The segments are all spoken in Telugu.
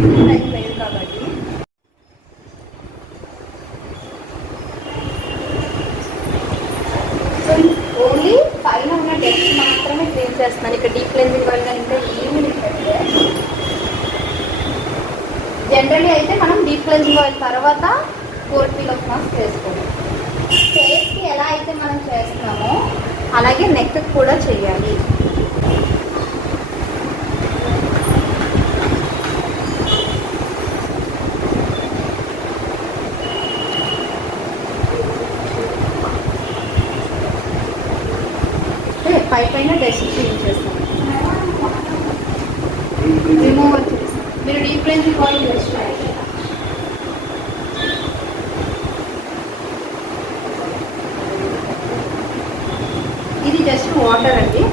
ఎక్కువ టైం లేదు కాబట్టి. సో ఓన్లీ పైన ఉన్న డస్ట్ మాత్రమే క్లీన్ చేస్తున్నాను. ఇక్కడ డీప్ క్లెన్జింగ్ ఆయిల్ కానీ ఇంకా ఏమీ పెట్టే. జనరల్లీ అయితే మనం డీప్ క్లెన్జింగ్ ఆయిల్ తర్వాత గోల్డ్ పీల్ ఆఫ్ మాస్క్ వేసుకోవాలి. ఫేస్కి ఎలా అయితే మనం చేస్తున్నామో అలాగే నెక్కి కూడా చేయాలి. పైన డస్ట్ క్లీన్ చేస్తాం. రిమూవర్ చేస్తాం. మీరు డీప్ క్లెన్జింగ్ ఆయిల్ యూజ్ చేయాలి. ఇది జస్ట్ వాటర్ అండి.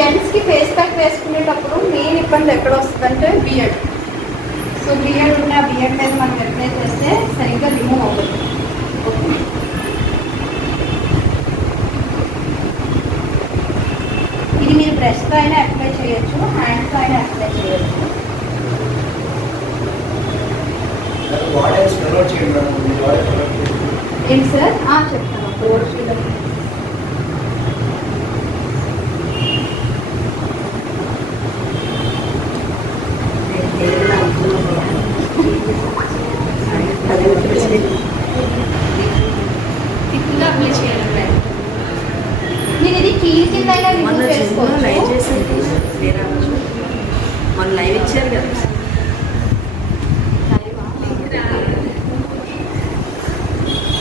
జెంట్స్కి ఫేస్ ప్యాక్ వేసుకునేటప్పుడు మెయిన్ ఇబ్బంది ఎక్కడ వస్తుందంటే బియర్డ్. సో బియర్డ్ ఉన్న బియర్డ్ మీద మనం అప్లై చేస్తే సరిగ్గా రిమూవ్ అవ్వదు. ఓకే, ఇది మీరు బ్రష్తో అయినా అప్లై చేయొచ్చు, హ్యాండ్తో అయినా అప్లై చేయొచ్చు. ఏంటి సార్? చెప్తాను. నేను ఇది కీల్ కింద రిమూవ్ చేసుకోవచ్చు. లైవ్ చేసేది మన లైవ్ ఇచ్చారు కదా.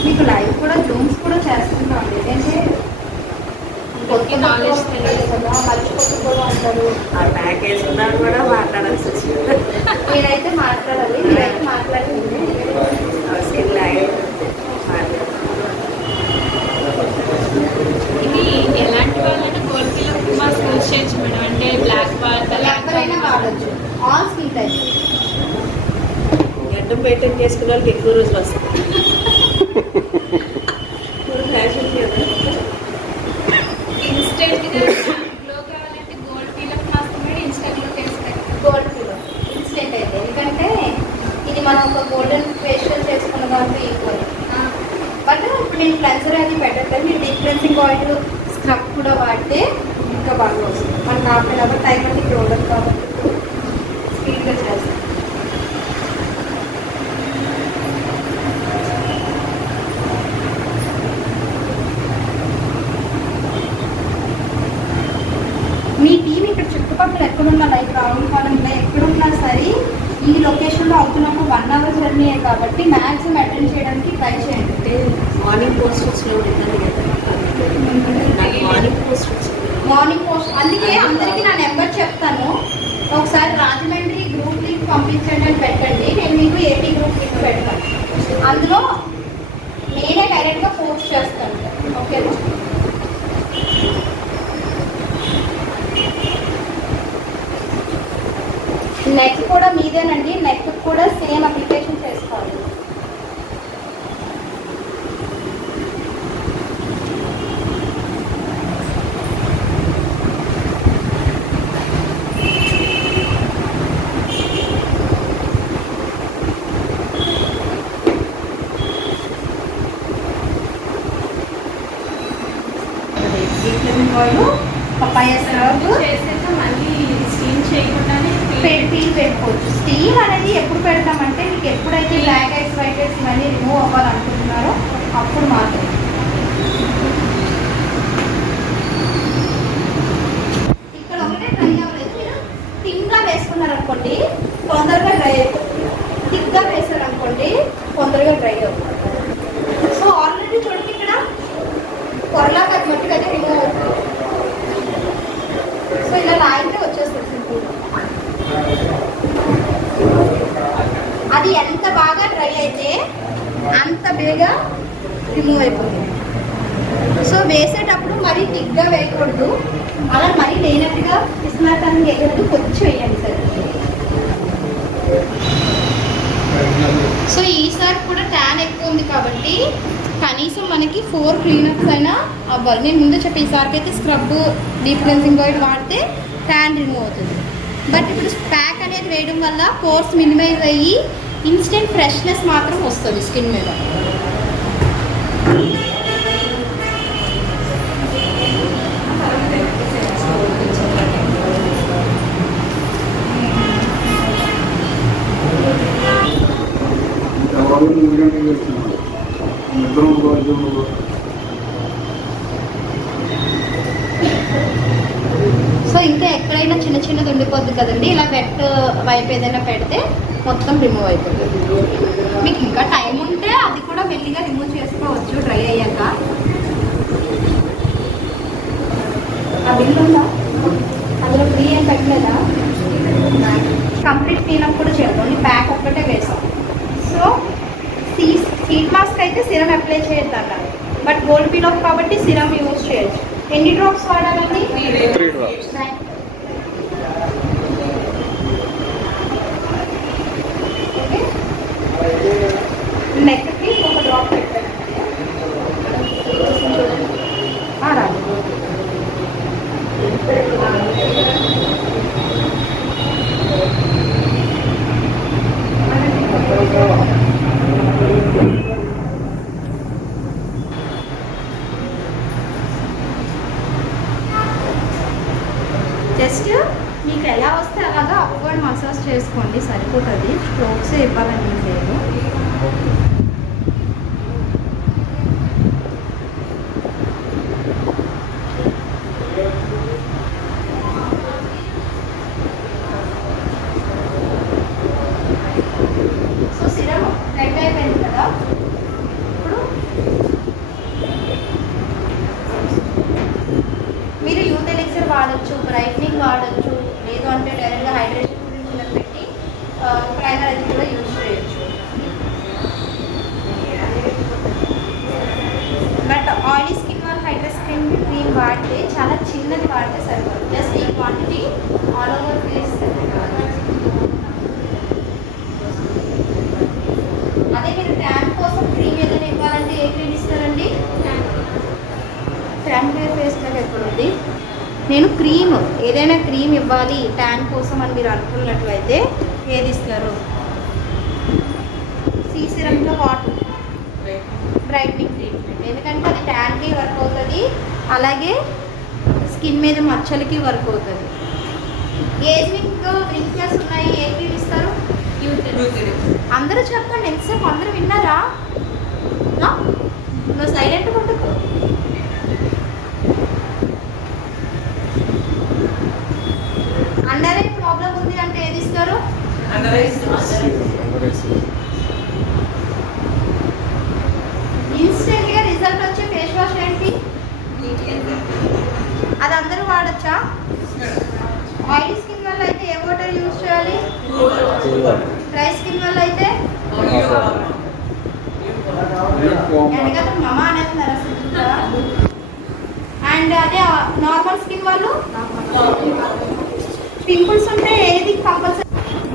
మీకు లైవ్ కూడా జూమ్స్ కూడా చేస్తున్నాం. ఏంటంటే కొత్త నాలెడ్జ్ తెలియదు కదా, మర్చిపోతున్నారు అంటారు. ఆ ప్యాక్ వేసుకున్నాను కూడా మాట్లాడాల్సి వచ్చింది. నేనైతే మాట్లాడాలి, మీరైతే మాట్లాడింది. స్కిన్ లైవ్ ఇది ఎలాంటి వాళ్ళైనా gold peel off mask use చేయొచ్చు మేడం. అంటే బ్లాక్ ఎవరైనా వాడచ్చు, ఆల్ స్కిన్ టైప్స్. గడ్డం మెయింటైన్ చేసుకున్న వాళ్ళకి ఎక్కువ రోజులు వస్తాయి. ఫ్యాషన్ కదా. ఇన్స్టెంట్గా గ్లో కావాలంటే గోల్డ్ పీల్ ఆఫ్ మాస్క్ కూడా ఇన్స్టెంట్గా వేస్తారు. గోల్డ్ పీల్ ఇన్స్టెంట్ అయితే, ఎందుకంటే ఇది మనం ఒక గోల్డెన్ ఫేషియల్ చేసుకున్న కాబట్టి ఈక్వల్. బట్ ఇప్పుడు నేను క్లెన్సర్ అది పెట్టట్లేదు. మీరు డీప్ క్లెన్సింగ్ ఆయిల్ స్క్రబ్ కూడా వాడితే ఇంకా బాగా వస్తుంది. మనకు హాఫ్ అన్ అవర్ టైం అంటే ప్రోడక్ట్ కాబట్టి స్పీడ్గా చేస్తాం. మీ టీం ఇక్కడ చుట్టుపక్కల ఎక్కడున్నా, లైక్ రావులపాలెంలో ఎక్కడున్నా సరే ఈ లొకేషన్లో అవుతున్నప్పుడు 1 అవర్ జర్నీయే కాబట్టి మ్యాక్సిమం అటెండ్ చేయడానికి ట్రై చేయండి. మార్నింగ్ పోస్ట్ వచ్చినప్పుడు మార్నింగ్ పోస్ట్ అందుకే అందరికీ నా నెంబర్ చెప్తాను. ఒకసారి రాజమండ్రి గ్రూప్ లింక్ పంపించండి అని పెట్టండి. నేను మీకు ఏపీ గ్రూప్ లింక్ పెడతాను. అందులో నేనే డైరెక్ట్గా పోస్ట్ చేస్తాను. ఓకేనా? నెక్ కూడా మీదేనండి. నెక్ కూడా సేమ్ అప్లికేషన్ చేసుకోవాలి. పపాయ సర్వ్ చేసాక మళ్ళీ స్టీమ్ చేయకుండానే పెట్టుకోవచ్చు. స్టీమ్ అనేది ఎప్పుడు పెడతామంటే మీకు ఎప్పుడైతే బ్లాక్ ఐస్ వైట్ ఐస్ ఇవన్నీ రిమూవ్ అవ్వాలనుకుంటున్నారో అప్పుడు మాత్రమే. ఇక్కడ ఒకటే డ్రై అవ్వలేదు. మీరు థిక్గా వేసుకున్నారనుకోండి తొందరగా డ్రై అవుతుంది. థిక్గా వేసారనుకోండి తొందరగా డ్రై అవుతుంది. సో ఆల్రెడీ చూడండి ఇక్కడ కొరలాగా మట్టుకు అయితే రిమూవ్ అవుతుంది. సో ఇలా లాగితే వచ్చేస్తుంది సింపుల్. అది ఎంత బాగా డ్రై అయితే అంత బేగా రిమూవ్ అయిపోతుంది. సో వేసేటప్పుడు మరీ దిగ్గా వేయకూడదు, అలా మరీ లేనట్టుగా పిస్మాటాన్ని వేయకూడదు, కొంచెం వేయండి సార్. సో ఈసారి కూడా ట్యాన్ ఎక్కువ ఉంది కాబట్టి కనీసం మనకి 4 క్లీనప్స్ అయినా అవ్వాలి. నేను ముందు చెప్పి ఈసారికి అయితే స్క్రబ్ డీప్ క్లెన్సింగ్ ఆయిల్ వాడితే ట్యాన్ రిమూవ్ అవుతుంది. బట్ ఇప్పుడు ప్యాక్ అనేది వేయడం వల్ల పోర్స్ మినిమైజ్ అయ్యి ఇన్స్టెంట్ ఫ్రెష్నెస్ మాత్రం వస్తుంది స్కిన్ మీద. సో ఇంకా ఎక్కడైనా చిన్న చిన్నది ఉండిపోద్ది కదండి, ఇలా వెట్ వైపు ఏదైనా పెడితే మొత్తం రిమూవ్ అయిపోతుంది. మీకు ఇంకా టైం ఉంటే అది కూడా మెల్లిగా రిమూవ్ చేసుకోవచ్చు డ్రై అయ్యాక. ఆ బిల్ ఉందా అందులో ఫ్రీ ఏం పెట్టలేదా? కంప్లీట్ క్లీనప్ కూడా చేయడం, ఓన్లీ ప్యాక్ ఒక్కటే వేసాం. సో సీట్ మాస్క్ అయితే సిరం అప్లై చేయొద్దు అన్నారు, బట్ గోల్డ్ పీల్ ఆఫ్ కాబట్టి సిరం యూజ్ చేయొచ్చు. ఎన్ని డ్రాప్స్ వాడాలండి? 3 drops. నెక్కి ఒక డ్రాప్ పెట్టండి. రాదు. జస్ట్ మీకు ఎలా వస్తే అలాగా అప్వర్డ్ మసాజ్ చేసుకోండి, సరిపోతుంది. స్ట్రోక్స్ ఇవ్వాలని లేదు. సో సిరం రెడ్ అయిపోయింది కదా, ఇప్పుడు మీరు యూత్ ఎలిక్సర్ వాడచ్చు, బ్రైట్నింగ్ వాడచ్చు, లేదు అంటే డైరెక్ట్గా హైడ్రేషన్ గురించి నిలబెట్టి ప్రైమర్ అది కూడా యూజ్ చేయొచ్చు. బట్ ఆయిలీ స్కిన్ వాళ్ళు హైడ్రా స్కిన్ క్రీమ్ వాడితే చాలా చిన్నది వాడితే సరిపోదు. జస్ట్ ఈ క్వాంటిటీ ఆల్ ఓవర్ ఫేస్. అదే మీరు ట్యాన్ కోసం క్రీమ్ ఏదైనా ఇవ్వాలంటే ఏ క్రీమ్ ఇస్తారండి? ట్యాన్ కేర్ ఫేస్ ప్యాక్ ఎప్పుడు ఉంది? నేను క్రీమ్ ఏదైనా క్రీమ్ ఇవ్వాలి ట్యాన్ కోసం అని మీరు అనుకున్నట్లయితే ఏది ఇస్తారు? సీ సిరంలో వాటర్ బ్రైట్నింగ్ క్రీమ్, ఎందుకంటే అది ట్యాన్కి వర్క్ అవుతుంది, అలాగే స్కిన్ మీద మచ్చలకి వర్క్ అవుతుంది. ఏజింగ్ రింకిల్స్ ఉన్నాయి, ఏ క్రీమ్ ఇస్తారు? అందరూ చెప్పండి, ఎంతసేపు అందరూ విన్నారా? నువ్వు సైలెంట్గా ఉండకు. అండర్ ఐ ప్రాబ్లం ఉంది అంటే ఏది ఇస్తారు? ఇన్స్టెంట్గా రిజల్ట్ వచ్చే ఫేస్ వాష్ ఏంటి? అది అందరూ వాడచ్చా? ఆయిల్ స్కిన్ వల్ల అయితే ఏ వాటర్ యూజ్ చేయాలి? డ్రై స్కిన్ వల్ల అయితే ఎందుకంటే మమ అనేస్తున్నారు అసలు. అండ్ అదే నార్మల్ స్కిన్ వాళ్ళు పింపుల్స్ ఉంటే ఏది కంపల్సరీ?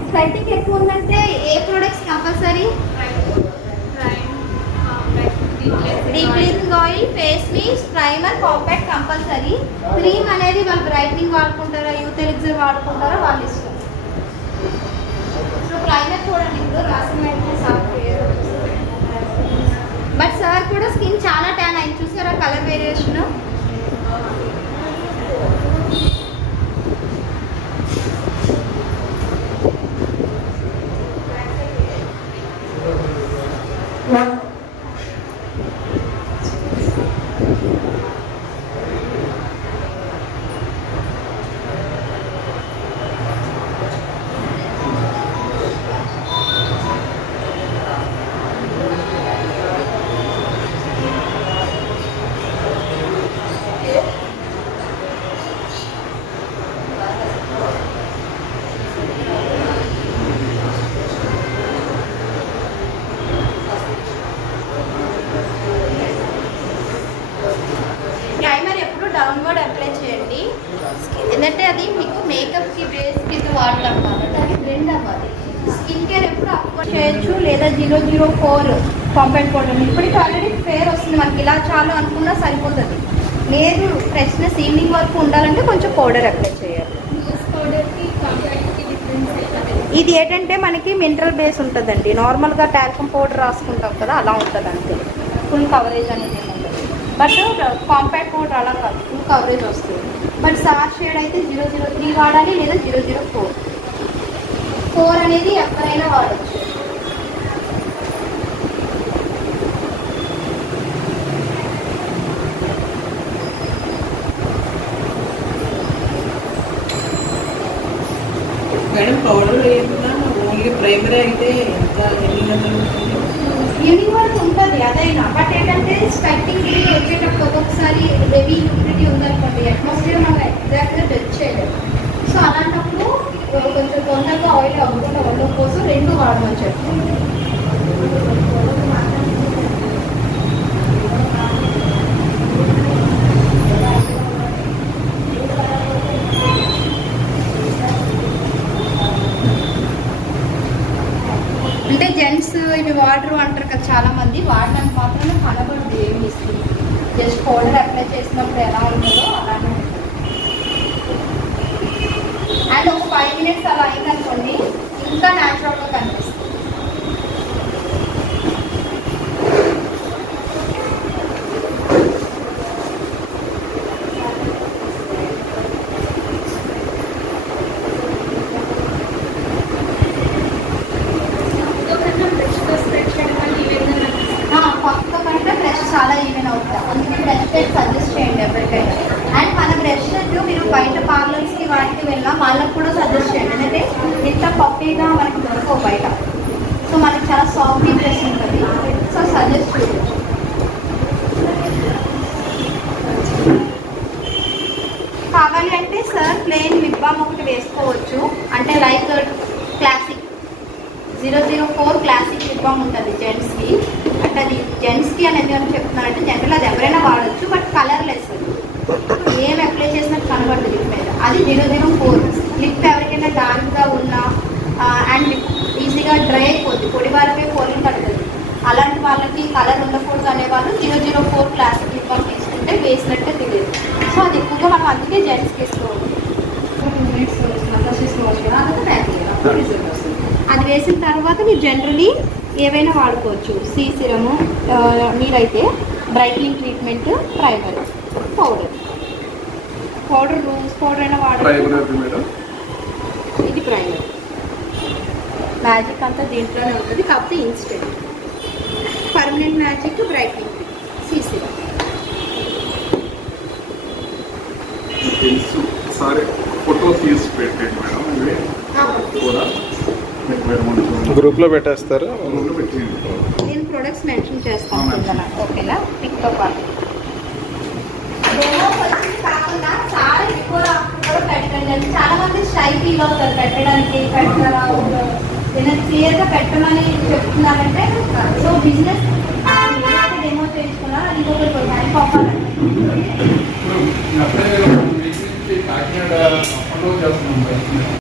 స్వెట్టింగ్ ఎక్కువ ఉందంటే ఏ products compulsory? Deep cleaning oil, face mist, primer, compact compulsory. Cream అనేది వాళ్ళు బ్రైట్నింగ్ వాడుకుంటారా, యూత్ ఎలిక్సర్ వాడుకుంటారా, వాళ్ళ ఇష్టం. సో ప్రైమర్ చూడండి, ఇప్పుడు రాసిన వెంటనే సార్ బట్ సార్ కూడా స్కిన్ చాలా ట్యాన్ అయింది, చూసారా కలర్ వేరియేషన్? చేయొచ్చు, లేదా 004 కాంపాక్ట్ పౌడర్. ఇప్పటికి ఆల్రెడీ ఫేర్ వస్తుంది మనకి, ఇలా చాలు అనుకున్నా సరిపోతుంది. లేదు ఫ్రెష్నెస్ ఈవినింగ్ వరకు ఉండాలంటే కొంచెం పౌడర్ అప్లై చేయాలి. లూజ్ పౌడర్కి కాంపాక్ట్కి డిఫరెన్స్ అయిపోతుంది. ఇది ఏంటంటే మనకి మినరల్ బేస్ ఉంటుందండి. నార్మల్గా టాల్కమ్ పౌడర్ రాసుకుంటాం కదా, అలా ఉంటుంది అంతే. ఫుల్ కవరేజ్ అనేది ఏమి ఉండదు. బట్ కాంపాక్ట్ పౌడర్ అలా కాదు, ఫుల్ కవరేజ్ వస్తుంది. బట్ స్టార్ షేడ్ అయితే 003 వాడాలి, లేదా 004 అనేది ఎవరైనా వాడచ్చు. మేడం పౌడర్ వేయకుండా ఓన్లీ ప్రైమరీ అయితే ఎంత ఎన్ని గంటలు ఉంటుంది? ఈవినింగ్ వరకు ఉంటుంది అదైనా. బట్ ఏంటంటే స్టార్టింగ్ వచ్చేటప్పుడు ఒక్కొక్కసారి హెవీ హ్యూమిడిటీ ఉందనుకోండి, అట్మాస్ఫియర్ మనం ఎగ్జాక్ట్గా టచ్ చేయలేదు. సో అలాంటప్పుడు కొంచెం తొందరగా ఆయిల్ అవ్వకుండా ఉండడం కోసం 2 వాడమని చెప్తాను. అంటే జెంట్స్ ఇవి వాడరు అంటారు కదా చాలా మంది, వాడడానికి మాత్రమే కనబడదు ఏమి ఇస్తుంది. జస్ట్ పౌడర్ అప్లై చేసినప్పుడు ఎలా ఉంటుందో అలానే ఉంటుంది. అండ్ ఒక 5 minutes అలా అయిందనుకోండి, ఇంకా న్యాచురల్గా కనిపిస్తుంది. పక్క కంటే బ్రష్ చాలా ఈవెన్ అవుతుంది. అందుకే బ్రష్ సెట్ సజెస్ట్ చేయండి ఎవరికైనా. అండ్ మన బ్రష్ సెట్ మీరు బయట పార్లర్స్కి వాటికి వెళ్ళినా వాళ్ళకి కూడా సజెస్ట్ చేయండి. ఎందుకంటే ఇంత పప్పీగా మనకి దొరకవు బయట. సో మనకి చాలా సాఫ్ట్ బ్రష్ ఉంటుంది. సో సజెస్ట్ చేయొచ్చు. కావాలి అంటే సార్ ప్లెయిన్ లిప్ బామ్ ఒకటి వేసుకోవచ్చు. అంటే like classic 004 classic lip balm ఉంటుంది జెంట్స్కి. అంటే అది జెంట్స్కి అనేది అని చెప్తున్నానంటే జనరల్ అది ఎవరైనా వాడచ్చు. బట్ కలర్లెస్, ఏం అప్లై చేసినట్టు కనబడుతుంది లిప్ మీద. అది 004. లిప్ ఎవరికైనా డార్క్గా ఉన్నా అండ్ లిప్ ఈజీగా డ్రై అయిపోద్ది, పొడి వారిపై పొలం పడుతుంది. అలాంటి వాళ్ళకి కలర్ ఉండకూడదు అనేవాళ్ళు 004 క్లాసిక్ లిప్ బామ్ తీసుకుంటే వేసినట్టే తెలియదు. సో అది ఎక్కువగా మనం అందుకే జెంట్స్కి వేసుకోవాలి. 2 minutes మసాజ్ చేసుకోవచ్చు కదా, అదొక ప్యాకింగ్ రిజల్ట్ వస్తుంది. అది వేసిన తర్వాత మీరు జనరలీ ఏవైనా వాడుకోవచ్చు. సీ సిరము, మీరైతే బ్రైట్నింగ్ ట్రీట్మెంట్, ప్రైమర్, పౌడర్ రూమ్స్ పౌడర్ అయినా వాడచ్చు. ఇది ప్రైమర్. మ్యాజిక్ అంతా దీంట్లోనే ఉంటుంది, కాకపోతే instant. Permanent magic, brightening, C serum. సరే ఫోటో తీసి పెట్టండి మేడం. ఇవి కూడా గ్రూప్ లో పెట్టేస్తారు. పెట్టింది నేను ప్రొడక్ట్స్ మెన్షన్ చేస్తాను కిందన, ఓకేనా? పిక్తో పాటు డెమో వచ్చింది కాకుండా చాలా ఎక్కువ కూడా పెట్టండి. చాలా మంది షై ఫీల్ అవుతారు పెట్టడానికి, పెట్టరా ఏదైనా క్లియర్గా పెట్టమని చెప్తున్నారంటే. సో బిజినెస్ ఏదైతే డెమో చేయించుకున్నా అది ఇంకొకటి హెల్ప్ అవ్వాలండి. కాకినాడ అప్లోడ్ చేస్తున్నాం.